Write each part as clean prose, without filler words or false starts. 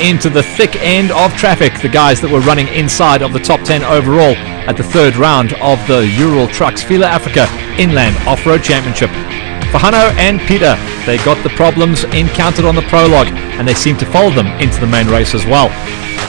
into the thick end of traffic, the guys that were running inside of the top 10 overall at the third round of the Ural Trucks Fila Africa Inland Off-Road Championship. For Hanno and Peter, they got the problems encountered on the prologue and they seem to follow them into the main race as well.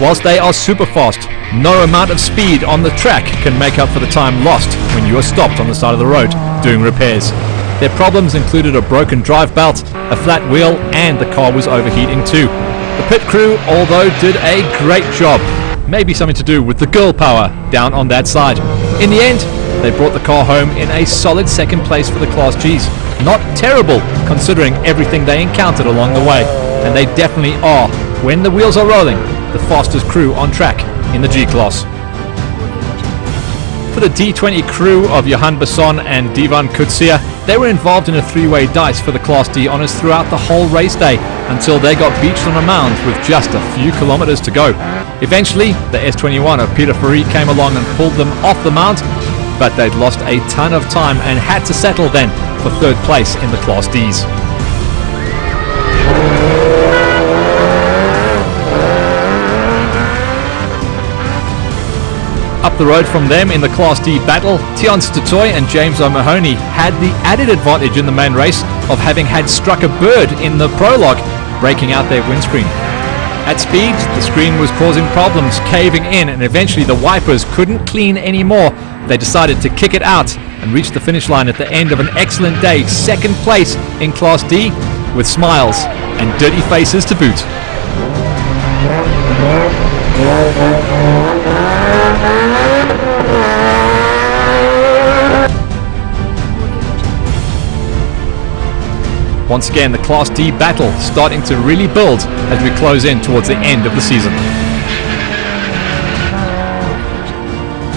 Whilst they are super fast, no amount of speed on the track can make up for the time lost when you are stopped on the side of the road doing repairs. Their problems included a broken drive belt, a flat wheel, and the car was overheating too. The pit crew, although, did a great job. Maybe something to do with the girl power down on that side. In the end, they brought the car home in a solid second place for the Class Gs. Not terrible, considering everything they encountered along the way. And they definitely are, when the wheels are rolling, the fastest crew on track in the G-Class. For the D20 crew of Johan Besson and Divan Kutsia, they were involved in a three-way dice for the Class D honours throughout the whole race day until they got beached on a mound with just a few kilometres to go. Eventually, the S21 of Peter Fourie came along and pulled them off the mound, but they'd lost a ton of time and had to settle then for third place in the Class Ds. Up the road from them in the Class D battle, Tiance Tutoy and James O'Mahony had the added advantage in the main race of having had struck a bird in the prologue, breaking out their windscreen. At speed, the screen was causing problems, caving in, and eventually the wipers couldn't clean anymore. They decided to kick it out and reach the finish line at the end of an excellent day, second place in Class D, with smiles and dirty faces to boot. Once again, the Class D battle starting to really build as we close in towards the end of the season.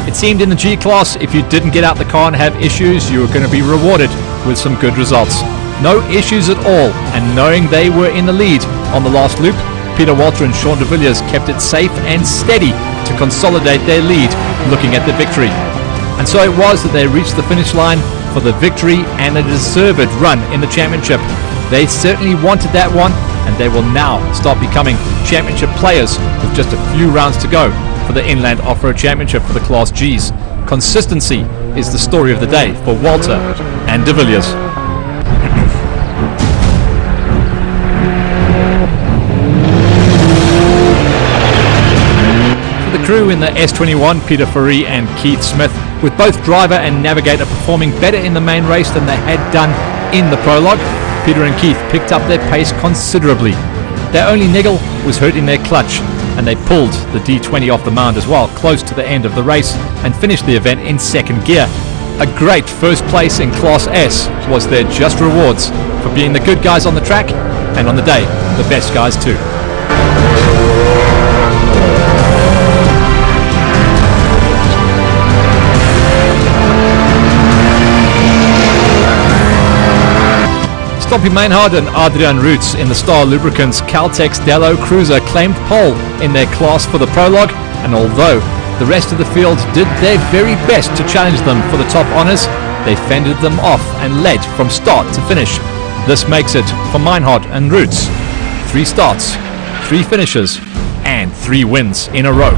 It seemed in the G-Class, if you didn't get out the car and have issues, you were going to be rewarded with some good results. No issues at all, and knowing they were in the lead on the last loop, Peter Walter and Sean de Villiers kept it safe and steady to consolidate their lead, looking at the victory. And so it was that they reached the finish line for the victory and a deserved run in the championship. They certainly wanted that one, and they will now start becoming championship players with just a few rounds to go for the Inland Off-Road Championship for the Class Gs. Consistency is the story of the day for Walter and de Villiers. For the crew in the S21, Peter Fourie and Keith Smith, with both driver and navigator performing better in the main race than they had done in the prologue, Peter and Keith picked up their pace considerably. Their only niggle was hurting their clutch, and they pulled the D20 off the mound as well, close to the end of the race, and finished the event in second gear. A great first place in Class S was their just rewards for being the good guys on the track, and on the day, the best guys too. Stompie Mainhard and Adrian Roots in the Star Lubricants Caltex Dello Cruiser claimed pole in their class for the prologue, and although the rest of the field did their very best to challenge them for the top honours, they fended them off and led from start to finish. This makes it for Mainhard and Roots 3 starts, 3 finishes, and 3 wins in a row.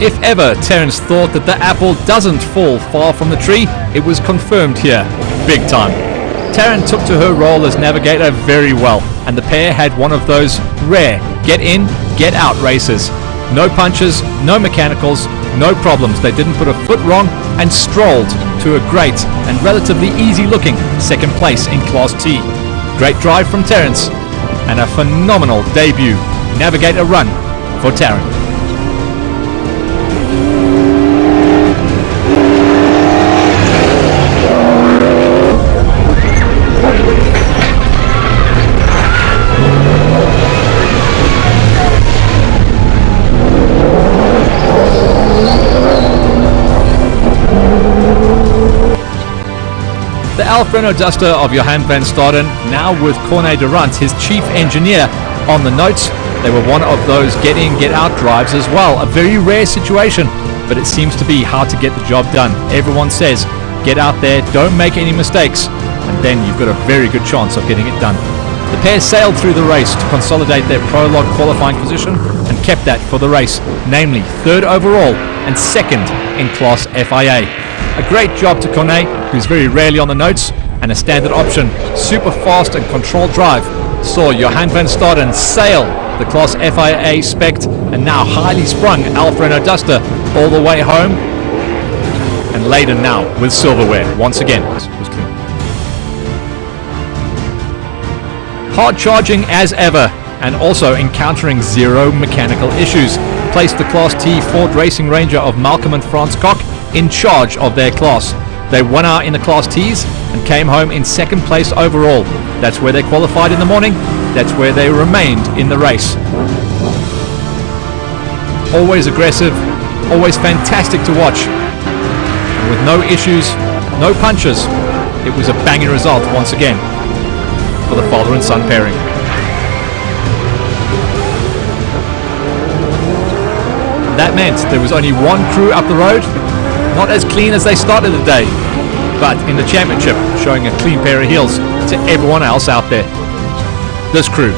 If ever Terence thought that the apple doesn't fall far from the tree, it was confirmed here, big time. Taryn took to her role as navigator very well, and the pair had one of those rare get in, get out races. No punches, no mechanicals, no problems. They didn't put a foot wrong and strolled to a great and relatively easy looking second place in Class T. Great drive from Terence and a phenomenal debut navigator run for Taryn. Alfredo Duster of Johan van Staden, now with Corné Durant, his chief engineer, on the notes. They were one of those get-in, get-out drives as well. A very rare situation, but it seems to be how to get the job done. Everyone says, get out there, don't make any mistakes, and then you've got a very good chance of getting it done. The pair sailed through the race to consolidate their prologue qualifying position and kept that for the race, namely 3rd overall and 2nd in Class FIA. A great job to Corné, who's very rarely on the notes, and a standard option, super fast and controlled drive, saw Johan van Staden sail the Class FIA spec and now highly sprung Alfredo Duster all the way home, and laden now with silverware once again. Hard charging as ever, and also encountering zero mechanical issues, placed the Class T Ford Racing Ranger of Malcolm and Franz Koch in charge of their class. They won out in the Class Ts and came home in 2nd place overall. That's where they qualified in the morning, that's where they remained in the race. Always aggressive, always fantastic to watch. And with no issues, no punches, it was a banging result once again for the father and son pairing. That meant there was only one crew up the road, not as clean as they started the day, but in the championship showing a clean pair of heels to everyone else out there. This crew,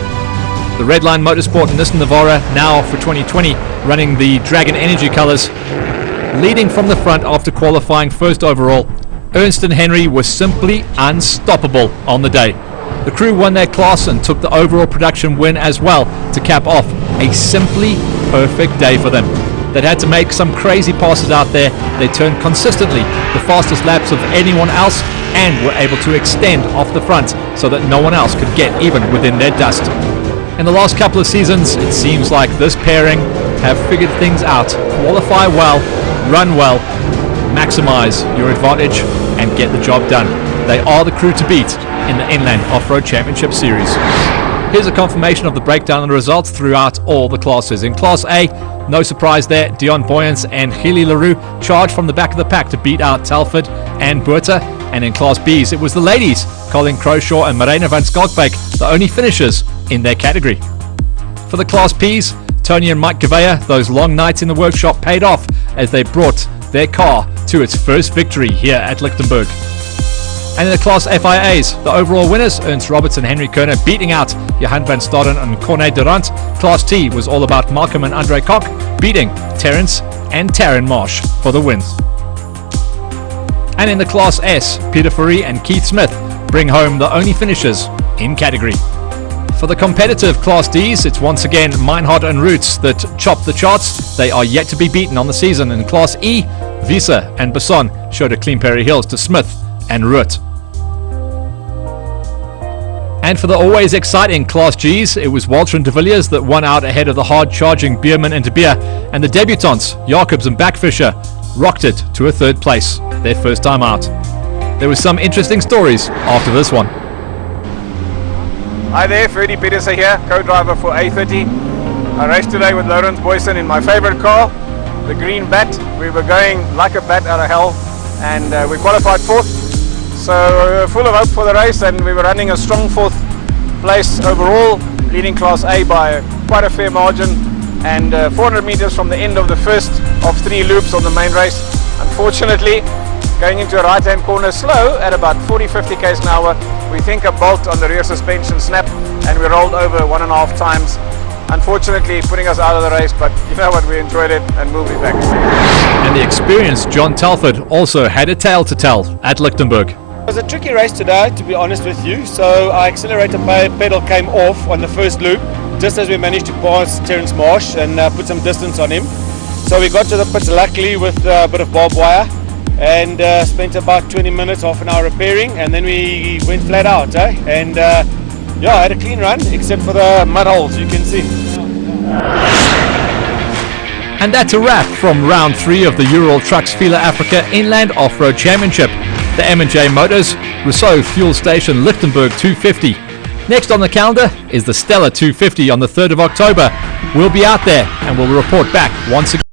the Redline Motorsport Nissan Navara, now for 2020 running the Dragon Energy colours, leading from the front after qualifying 1st overall. Ernst and Henry was simply unstoppable on the day. The crew won their class and took the overall production win as well to cap off a simply perfect day for them. They'd had to make some crazy passes out there. They turned consistently the fastest laps of anyone else and were able to extend off the front so that no one else could get even within their dust. In the last couple of seasons, it seems like this pairing have figured things out. Qualify well, run well, maximize your advantage and get the job done. They are the crew to beat in the Inland Off-Road Championship Series. Here's a confirmation of the breakdown of the results throughout all the classes. In Class A, no surprise there, Dion Boyens and Gilly Leroux charged from the back of the pack to beat out Telford and Buerta. And in Class B's, it was the ladies, Colin Croshaw and Marina van Skalkbeek, the only finishers in their category. For the Class P's, Tony and Mike Gavea, those long nights in the workshop paid off as they brought their car to its first victory here at Lichtenburg. And in the Class FIAs, the overall winners, Ernst Roberts and Henry Kerner, beating out Johan van Staden and Corné Durant. Class T was all about Malcolm and Andre Koch, beating Terence and Taryn Marsh for the wins. And in the Class S, Peter Fourie and Keith Smith bring home the only finishers in category. For the competitive Class Ds, it's once again Meinhardt and Roots that chop the charts. They are yet to be beaten on the season. In Class E, Visa and Besson showed a clean pair of heels to Smith and Root. And for the always exciting Class Gs, it was Walter and de Villiers that won out ahead of the hard-charging Bierman and de Beer, and the debutantes, Jacobs and Backfisher, rocked it to a 3rd place, their first time out. There were some interesting stories after this one. Hi there, Ferdy Petersen here, co-driver for A30. I raced today with Lawrence Boyson in my favorite car, the Green Bat. We were going like a bat out of hell, and we qualified 4th. So we were full of hope for the race, and we were running a strong 4th place overall, leading Class A by quite a fair margin, and 400 meters from the end of the first of 3 loops on the main race. Unfortunately, going into a right-hand corner slow at about 40-50 km an hour, we think a bolt on the rear suspension snapped, and we rolled over 1.5 times. Unfortunately, putting us out of the race, but you know what, we enjoyed it, and we'll be back. And the experienced John Telford also had a tale to tell at Lichtenburg. It was a tricky race today, to be honest with you. So our accelerator pedal came off on the first loop, just as we managed to pass Terence Marsh and put some distance on him. So we got to the pits luckily with a bit of barbed wire, and spent about 20 minutes, half an hour repairing, and then we went flat out. And yeah, I had a clean run, except for the mud holes you can see. And that's a wrap from round 3 of the Ural Trucks Fila Africa Inland Off-Road Championship. The M&J Motors Rousseau Fuel Station Lichtenburg 250. Next on the calendar is the Stella 250 on the 3rd of October. We'll be out there and we'll report back once again.